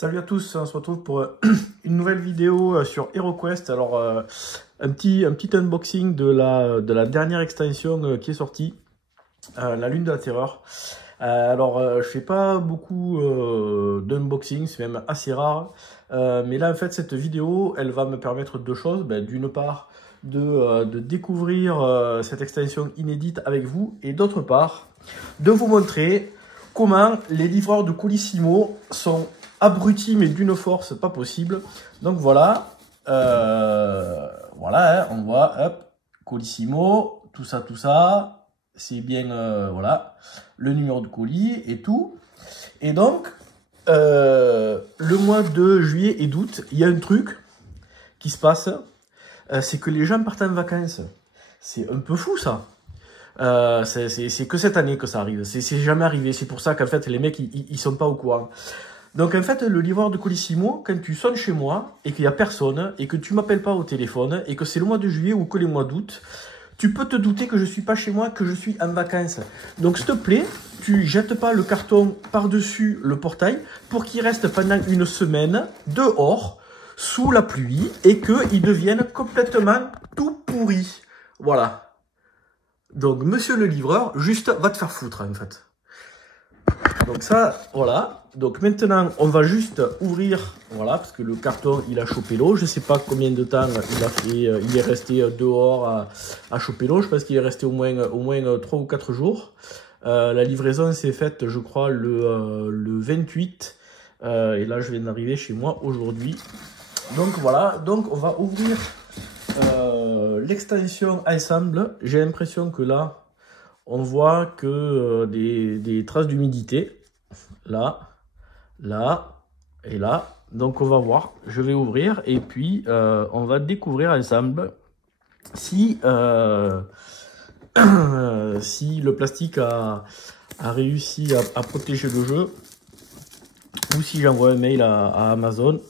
Salut à tous, on se retrouve pour une nouvelle vidéo sur HeroQuest. Alors, un petit unboxing de la dernière extension qui est sortie, la Lune de la Terreur. Je fais pas beaucoup d'unboxing, c'est même assez rare. Mais là, en fait, cette vidéo, elle va me permettre deux choses. D'une part, de découvrir cette extension inédite avec vous, et d'autre part, de vous montrer comment les livreurs de Colissimo sont abrutis, mais d'une force pas possible. Donc voilà, voilà, hein, on voit, hop, Colissimo, tout ça, c'est bien, voilà, le numéro de colis et tout. Et donc, le mois de juillet et d'août, il y a un truc qui se passe, c'est que les gens partent en vacances. C'est un peu fou, ça. C'est que cette année que ça arrive. C'est jamais arrivé. C'est pour ça qu'en fait, les mecs, ils sont pas au courant. Donc en fait, le livreur de Colissimo, quand tu sonnes chez moi et qu'il n'y a personne et que tu m'appelles pas au téléphone et que c'est le mois de juillet ou que les mois d'août, tu peux te douter que je suis pas chez moi, que je suis en vacances. Donc s'il te plaît, tu jettes pas le carton par-dessus le portail pour qu'il reste pendant une semaine dehors, sous la pluie, et qu'il devienne complètement tout pourri. Voilà. Donc monsieur le livreur, juste va te faire foutre en fait. Donc ça, voilà. Donc maintenant, on va juste ouvrir, voilà, parce que le carton, il a chopé l'eau. Je sais pas combien de temps il a fait, il est resté dehors à choper l'eau. Je pense qu'il est resté au moins 3 ou 4 jours. La livraison s'est faite, je crois, le 28. Et là, je viens d'arriver chez moi aujourd'hui. Donc voilà, donc on va ouvrir l'extension ensemble. J'ai l'impression que là, on voit que des traces d'humidité. Là, là et là. Donc on va voir, je vais ouvrir et puis on va découvrir ensemble si, si le plastique a réussi à protéger le jeu, ou si j'envoie un mail à Amazon.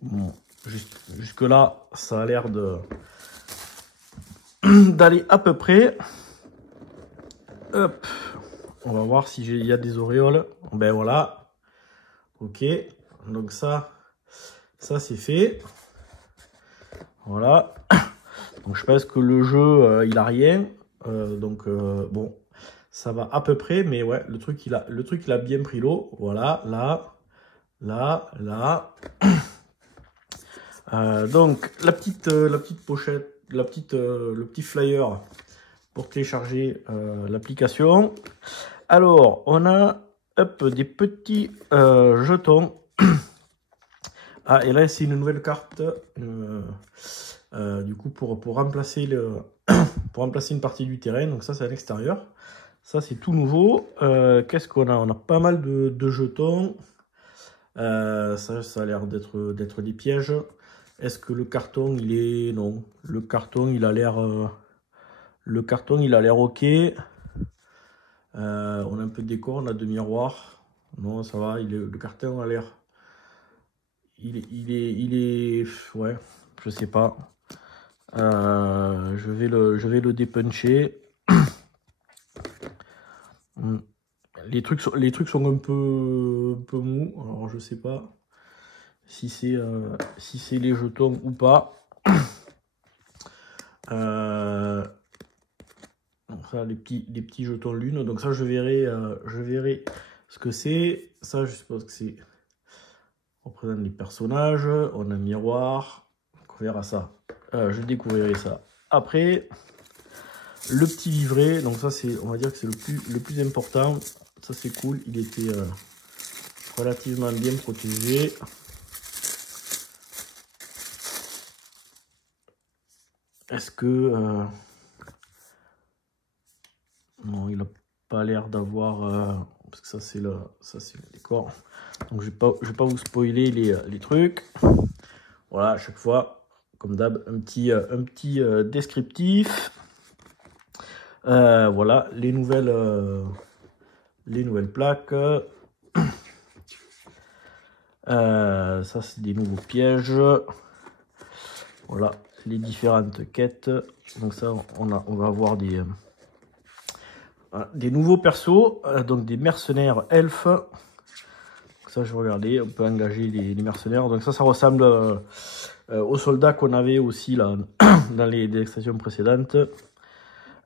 Bon, jusque là, ça a l'air d'aller à peu près. Hop, on va voir s'il y a des auréoles. Ben voilà. Ok, donc ça c'est fait. Voilà. Donc je pense que le jeu il a rien. Bon, ça va à peu près, mais ouais, le truc il a bien pris l'eau. Voilà, là. Donc la petite pochette, le petit flyer pour télécharger l'application. Alors, on a des petits jetons. Ah, et là, c'est une nouvelle carte. Du coup, pour remplacer pour remplacer une partie du terrain. Donc ça, c'est à l'extérieur. Ça, c'est tout nouveau. Qu'est-ce qu'on a? On a pas mal de jetons. Ça a l'air d'être des pièges. Est-ce que le carton, il est... Non. Le carton, il a l'air... ok. On a un peu de décor, on a deux miroirs. Non, ça va, le carton a l'air... Il est... Ouais, je sais pas. Je vais le dépuncher. Les trucs sont un peu mous. Alors je sais pas si c'est les jetons ou pas. Donc ça, les petits jetons lune. Donc ça, je verrai ce que c'est. Ça, je suppose que c'est... On représente les personnages. On a un miroir. Donc on verra ça. Je découvrirai ça après. Le petit livret. Donc ça, c'est, on va dire que c'est le plus important. Ça, c'est cool. Il était relativement bien protégé. Est-ce que... Non, il n'a pas l'air d'avoir... parce que ça, c'est le décor. Donc, je vais pas vous spoiler les trucs. Voilà, à chaque fois, comme d'hab, un petit descriptif. Voilà, les nouvelles plaques. Ça, c'est des nouveaux pièges. Voilà, les différentes quêtes. Donc ça, on va avoir des... Voilà, des nouveaux persos, donc des mercenaires elfes. Ça, je regardais, on peut engager les mercenaires. Donc ça ressemble aux soldats qu'on avait aussi là dans les extensions précédentes.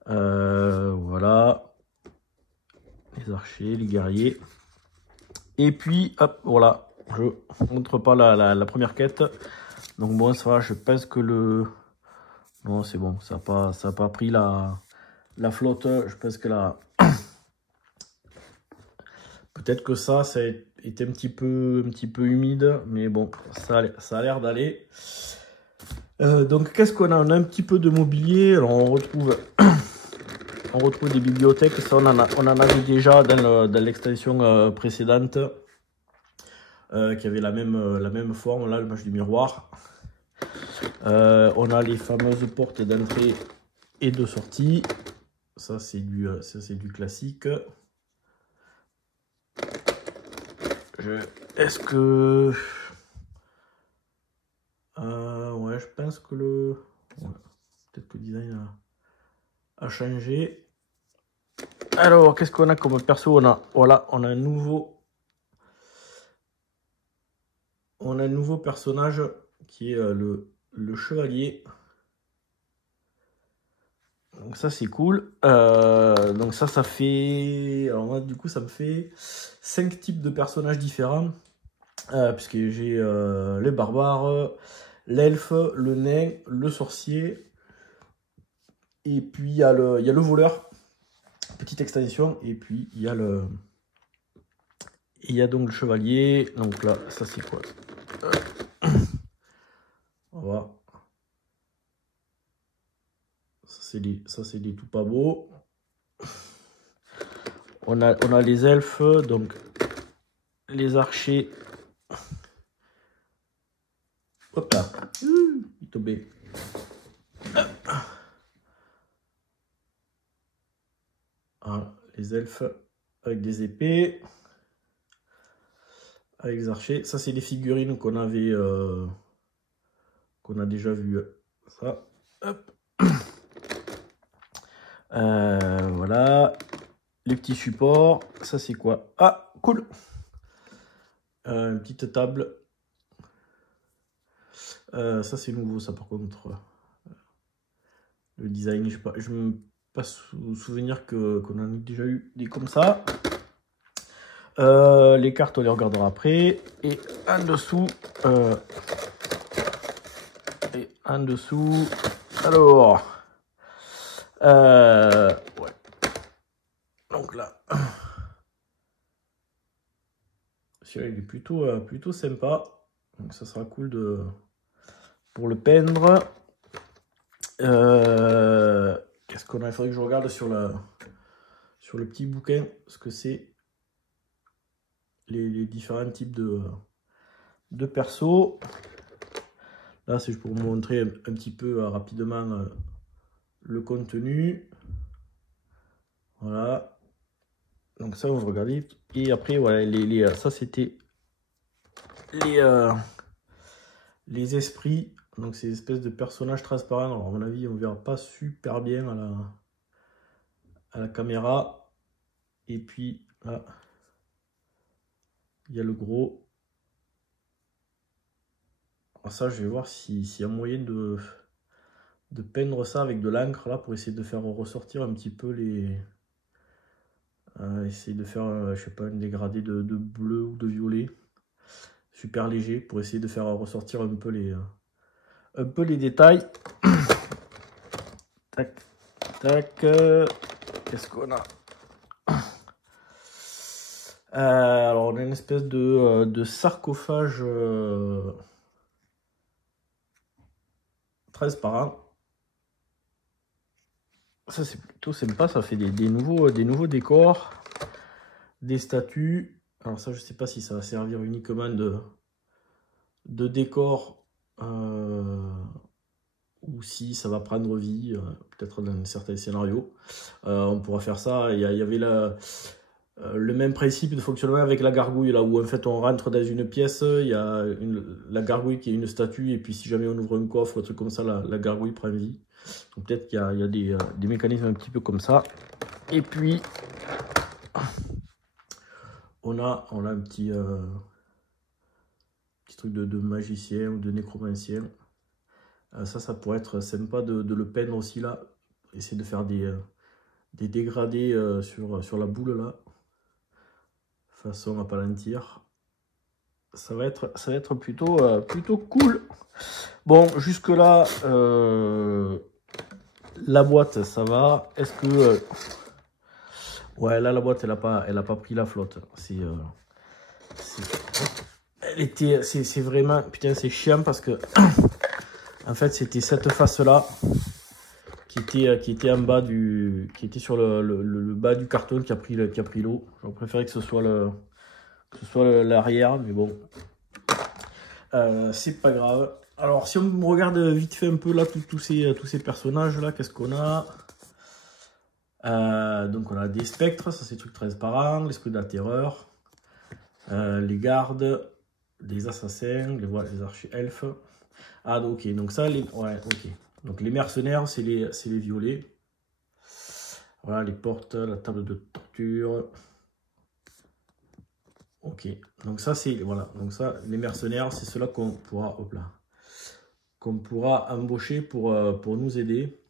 Voilà. Les archers, les guerriers. Et puis, hop, voilà. Je montre pas la première quête. Donc bon, ça va, je pense que le... Non, c'est bon, ça n'a pas pris la flotte. Je pense que là... Peut-être que ça a été un petit peu humide, mais bon, ça a l'air d'aller. Donc, qu'est-ce qu'on a? On a un petit peu de mobilier. Alors, on retrouve des bibliothèques. Ça, on en avait déjà dans l'extension précédente, qui avait la même forme, là, le match du miroir. On a les fameuses portes d'entrée et de sortie. Ça, c'est du classique. Est-ce que... ouais, je pense que ouais, peut-être que le design a changé. Alors, qu'est-ce qu'on a comme perso? Voilà, on a un nouveau personnage qui est le chevalier. Donc ça, c'est cool. Donc ça fait... Alors moi, du coup, ça me fait 5 types de personnages différents. Puisque j'ai les barbares, l'elfe, le nain, le sorcier. Et puis, il y a le voleur. Petite extension. Et puis, il y a donc le chevalier. Donc là, ça, c'est quoi? Voilà. Ça, c'est des tout pas beaux. On a les elfes, donc les archers. Hop là. Il est tombé. Voilà, les elfes avec des épées. Avec les archers. Ça, c'est des figurines qu'on a déjà vues. Ça. Hop. Voilà. Les petits supports. Ça, c'est quoi? Ah, cool. Une petite table. Ça, c'est nouveau, ça, par contre. Le design, je me pas souvenir qu'on en a déjà eu des comme ça. Les cartes, on les regardera après. Et en dessous... alors... ouais. Donc là... celui-là, il est plutôt sympa. Donc ça sera cool pour le peindre. Qu'est-ce qu'on a? Il faudrait que je regarde sur le petit bouquin ce que c'est les différents types de persos. Là, c'est juste pour vous montrer un petit peu rapidement le contenu. Voilà. Donc ça, vous regardez. Et après, voilà, ça c'était les esprits. Donc ces espèces de personnages transparents. Alors à mon avis, on ne verra pas super bien à la caméra. Et puis là, il y a le gros. Alors ça, je vais voir s'il y a moyen de peindre ça avec de l'encre là pour essayer de faire ressortir un petit peu les... essayer de faire, je sais pas, une dégradé de bleu ou de violet. Super léger pour essayer de faire ressortir un peu les détails. Tac, tac. Qu'est-ce qu'on a? Alors, on a une espèce de sarcophage transparent. Ça, c'est plutôt sympa. Ça fait des nouveaux décors, des statues. Alors ça, je sais pas si ça va servir uniquement de décor ou si ça va prendre vie, peut-être dans certains scénarios. On pourra faire ça. Il y avait le même principe de fonctionnement avec la gargouille, là où en fait on rentre dans une pièce, il y a la gargouille qui est une statue, et puis si jamais on ouvre un coffre, un truc comme ça, la gargouille prend vie. Donc peut-être qu'il y a des mécanismes un petit peu comme ça. Et puis, on a un petit truc de magicien ou de nécromancien. Ça pourrait être sympa de le peindre aussi là. Essayer de faire des dégradés sur la boule là. Façon à palantir. Ça va être plutôt cool. Bon, jusque là, la boîte, ça va. Est-ce que... ouais, là, la boîte, elle a pas pris la flotte. C'est vraiment... Putain, c'est chiant parce que... en fait, c'était cette face-là qui était en bas du... qui était sur le bas du carton qui a pris l'eau. J'aurais préféré que ce soit l'arrière, mais bon. C'est pas grave. Alors, si on regarde vite fait un peu là, tous ces personnages-là, qu'est-ce qu'on a? Donc, on a des spectres, ça c'est trucs transparents, l'esprit de la terreur, les gardes, les assassins, les archi-elfes. Ah, ok, donc ça, ouais, ok. Donc, les mercenaires, c'est les violets. Voilà, les portes, la table de torture. Ok, donc ça, c'est, voilà, donc ça, les mercenaires, c'est ceux-là qu'on pourra, hop là, qu'on pourra embaucher pour nous aider.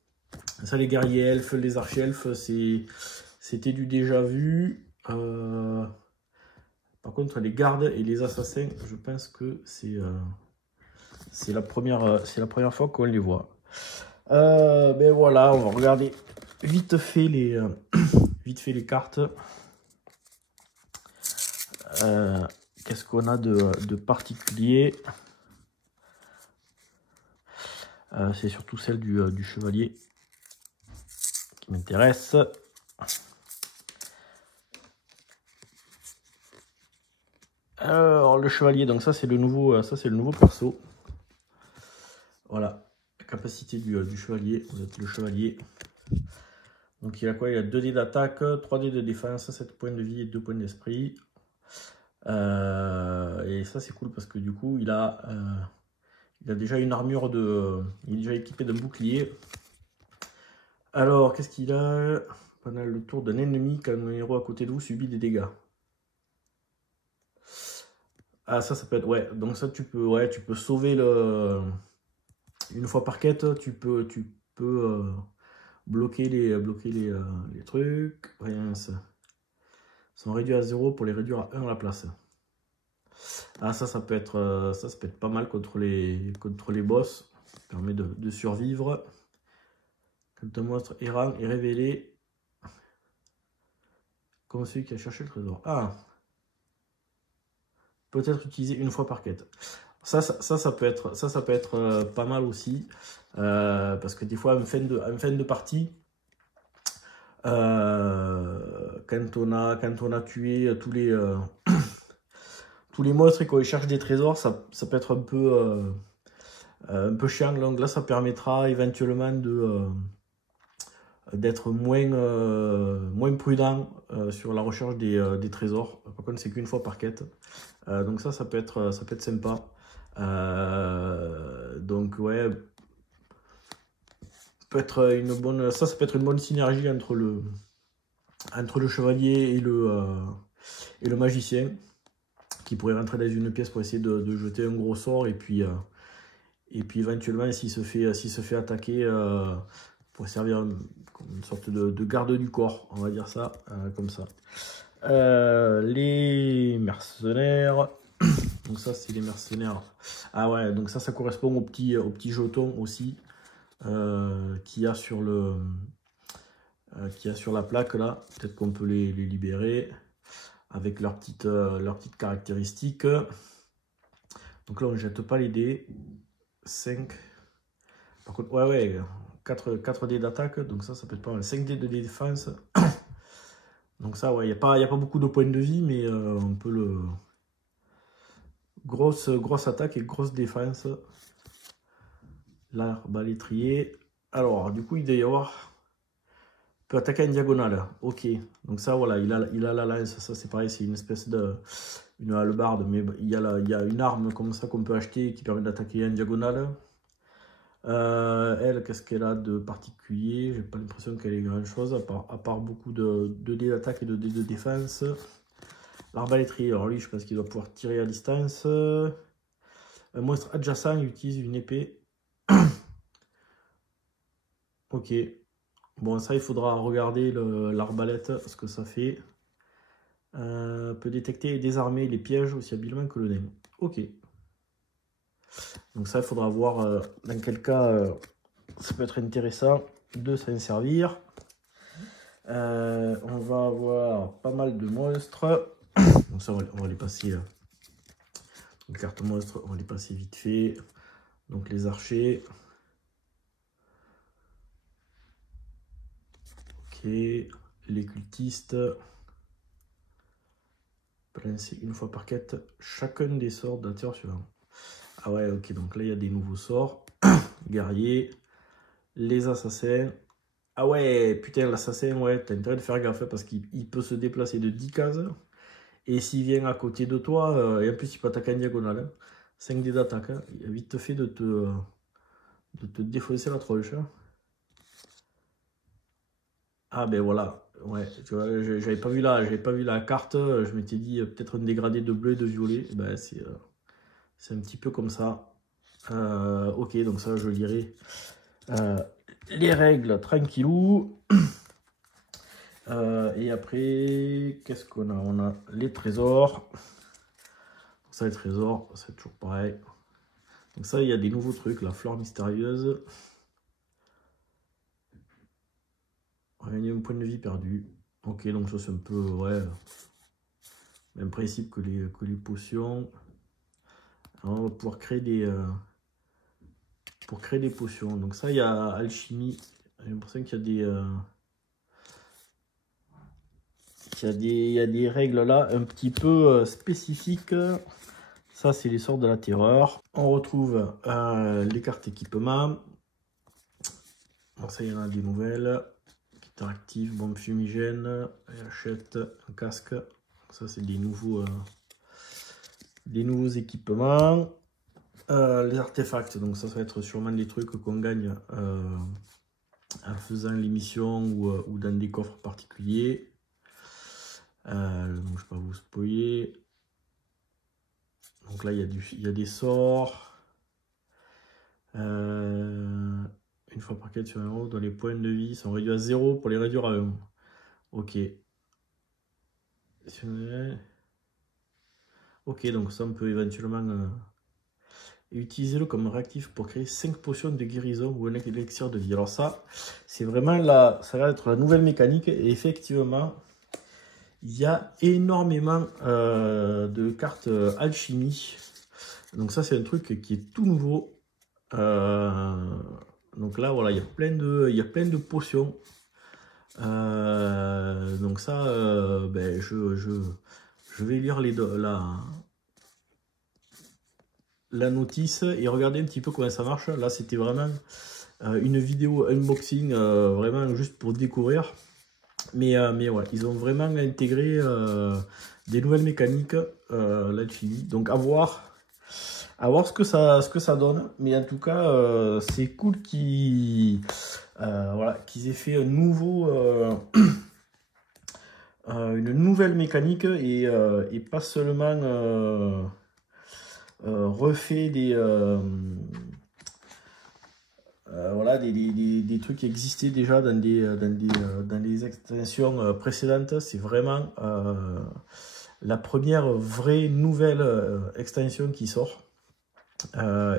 Ça, les guerriers elfes, les archi-elfes, c'était du déjà vu. Par contre, les gardes et les assassins, je pense que c'est la première fois qu'on les voit. Ben voilà, on va regarder vite fait les cartes. Qu'est-ce qu'on a de particulier? C'est surtout celle du chevalier qui m'intéresse. Alors le chevalier, donc ça c'est le nouveau perso. Voilà, la capacité du chevalier. Vous êtes le chevalier. Donc il a quoi? Il a 2 dés d'attaque, 3 dés de défense, 7 points de vie et 2 points d'esprit. Et ça c'est cool parce que du coup il a déjà une armure il est déjà équipé d'un bouclier. Alors qu'est-ce qu'il a? Pendant le tour d'un ennemi, quand un héros à côté de vous subit des dégâts. Ah ça peut être, ouais, donc ça tu peux sauver une fois par quête, tu peux bloquer les trucs. Rien, ça. Ils sont réduits à 0 pour les réduire à 1 à la place. Ah ça peut être pas mal contre les boss. Ça permet de survivre. Quand un monstre errant est révélé comme celui qui a cherché le trésor. Ah, peut-être utilisé une fois par quête. Ça peut être pas mal aussi. Parce que des fois, en fin de partie, quand on a tué tous les monstres et qu'on cherche des trésors, ça peut être un peu chiant. Donc là, ça permettra éventuellement d'être moins prudent sur la recherche des trésors. Par contre, c'est qu'une fois par quête. Donc ça peut être sympa. Donc ouais, peut être une bonne, ça peut être une bonne synergie entre le chevalier et le magicien, qui pourrait rentrer dans une pièce pour essayer de jeter un gros sort et puis éventuellement s'il se fait attaquer, pour servir comme une sorte de garde du corps, on va dire ça comme ça. Les mercenaires. Donc ça c'est les mercenaires. Ah ouais, donc ça correspond au petit jeton aussi qu'il y a sur la plaque là. Peut-être qu'on peut les libérer avec leurs petites caractéristiques. Donc là on ne jette pas les dés. 5. Par contre, ouais, 4 dés d'attaque, donc ça peut être pas mal. 5 dés de défense. Donc ça, ouais, il n'y a pas beaucoup de points de vie, mais on peut le... Grosse attaque et grosse défense. L'arbalétrier. Alors, du coup, il doit y avoir... peut attaquer en diagonale. Ok. Donc ça, voilà, il a la lance. Ça, c'est pareil, c'est une espèce une hallebarde. Mais il y a une arme comme ça qu'on peut acheter qui permet d'attaquer en diagonale. Elle, qu'est-ce qu'elle a de particulier? J'ai pas l'impression qu'elle ait grand chose, à part beaucoup de dés d'attaque et de dés de défense. L'arbalétrier, alors lui, je pense qu'il doit pouvoir tirer à distance. Un monstre adjacent utilise une épée. Ok. Bon, ça, il faudra regarder l'arbalète, ce que ça fait. Peut détecter et désarmer les pièges aussi habilement que le nain. Ok. Donc ça, il faudra voir dans quel cas ça peut être intéressant de s'en servir. On va avoir pas mal de monstres. Donc ça, on va les passer. Les cartes monstres, on va les passer vite fait. Donc les archers. Ok. Les cultistes. Lancer une fois par quête chacun des sorts d'acteurs suivants. Ah ouais, ok, donc là il y a des nouveaux sorts. Guerrier, les assassins. Ah ouais, putain, l'assassin, ouais, t'as intérêt de faire gaffe parce qu'il peut se déplacer de 10 cases. Et s'il vient à côté de toi, et en plus il peut attaquer en diagonale, hein, 5 dés d'attaque, hein, il a vite fait de te défoncer la tronche. Hein. Ah ben voilà, ouais, tu vois, j'avais pas vu la carte, je m'étais dit peut-être un dégradé de bleu et de violet. Ben, c'est un petit peu comme ça. Ok, donc ça je lirai les règles tranquillou. Et après, qu'est-ce qu'on a? On a les trésors. Donc ça, les trésors, c'est toujours pareil. Donc ça, il y a des nouveaux trucs. La fleur mystérieuse. Gagner un point de vie perdu. Ok, donc ça c'est un peu, ouais, même principe que les potions. Alors, on va pouvoir créer pour créer des potions. Donc ça, il y a alchimie. J'ai l'impression qu'il y a il y a des règles là un petit peu spécifiques. Ça, c'est les sorts de la terreur. On retrouve les cartes équipement. Donc ça, il y en a des nouvelles. Kit active, bombe fumigène, achète un casque. Ça, c'est des nouveaux équipements. Les artefacts, donc ça va être sûrement les trucs qu'on gagne en faisant les missions ou dans des coffres particuliers. Donc je ne vais pas vous spoiler. Donc là, il y a des sorts. Une fois par quête sur un héros, dont les points de vie sont réduits à 0 pour les réduire à 1. Ok. Ok, donc ça, on peut éventuellement utiliser-le comme réactif pour créer 5 potions de guérison ou un élixir de vie. Alors ça, c'est vraiment ça va être la nouvelle mécanique. Et effectivement, il y a énormément de cartes alchimie. Donc ça, c'est un truc qui est tout nouveau. Donc là, voilà, il y a plein de potions. Donc ça, ben, je vais lire la notice et regarder un petit peu comment ça marche. Là, c'était vraiment une vidéo unboxing, vraiment juste pour découvrir. Mais ouais, ils ont vraiment intégré des nouvelles mécaniques, l'alchimie. Donc à voir ce que ça donne. Mais en tout cas, c'est cool qu'ils aient fait un une nouvelle mécanique et pas seulement refait des trucs qui existaient déjà dans des extensions précédentes. C'est vraiment la première vraie nouvelle extension qui sort.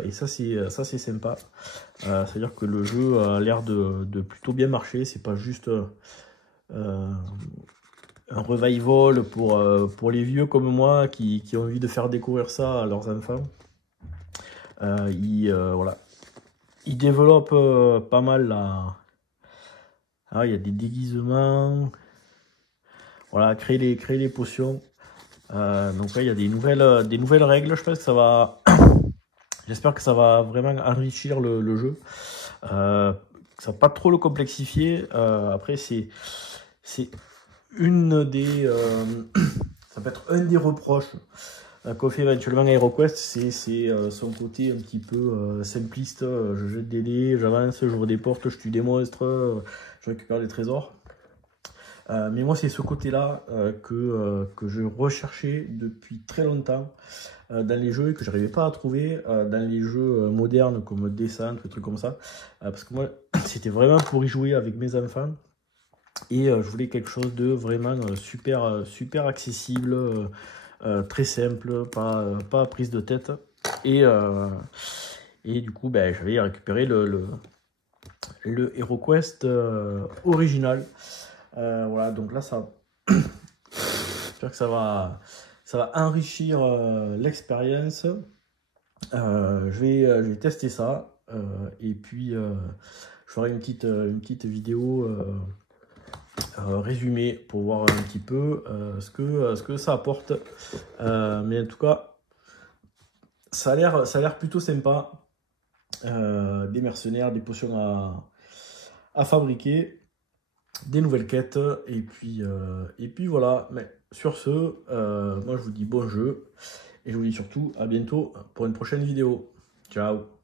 Et ça c'est sympa. C'est-à-dire que le jeu a l'air de plutôt bien marcher. C'est pas juste un revival pour les vieux comme moi qui ont envie de faire découvrir ça à leurs enfants. Ils développent pas mal là. Ah, il y a des déguisements. Voilà, créer les potions. Donc là, il y a des nouvelles règles. Je pense que ça va. J'espère que ça va vraiment enrichir le jeu. Ça va pas trop le complexifier. Après, c'est une des. Ça peut être un des reproches qu'on fait éventuellement à HeroQuest, c'est son côté un petit peu simpliste. Je jette des dés, j'avance, j'ouvre des portes, je tue des monstres, je récupère des trésors. Mais moi, c'est ce côté-là que je recherchais depuis très longtemps dans les jeux et que je n'arrivais pas à trouver dans les jeux modernes comme Descent, des trucs comme ça. Parce que moi, c'était vraiment pour y jouer avec mes enfants. Et je voulais quelque chose de vraiment super accessible, très simple, pas prise de tête. Et, du coup, ben, j'avais récupéré le HeroQuest original. Voilà, donc là, ça, j'espère que ça va enrichir l'expérience. Je vais tester ça. Et puis, je ferai une petite vidéo résumé pour voir un petit peu ce que ça apporte. Mais en tout cas, ça a l'air plutôt sympa. Des mercenaires, des potions à fabriquer, des nouvelles quêtes. Et puis voilà. Mais sur ce, moi je vous dis bon jeu. Et je vous dis surtout à bientôt pour une prochaine vidéo. Ciao!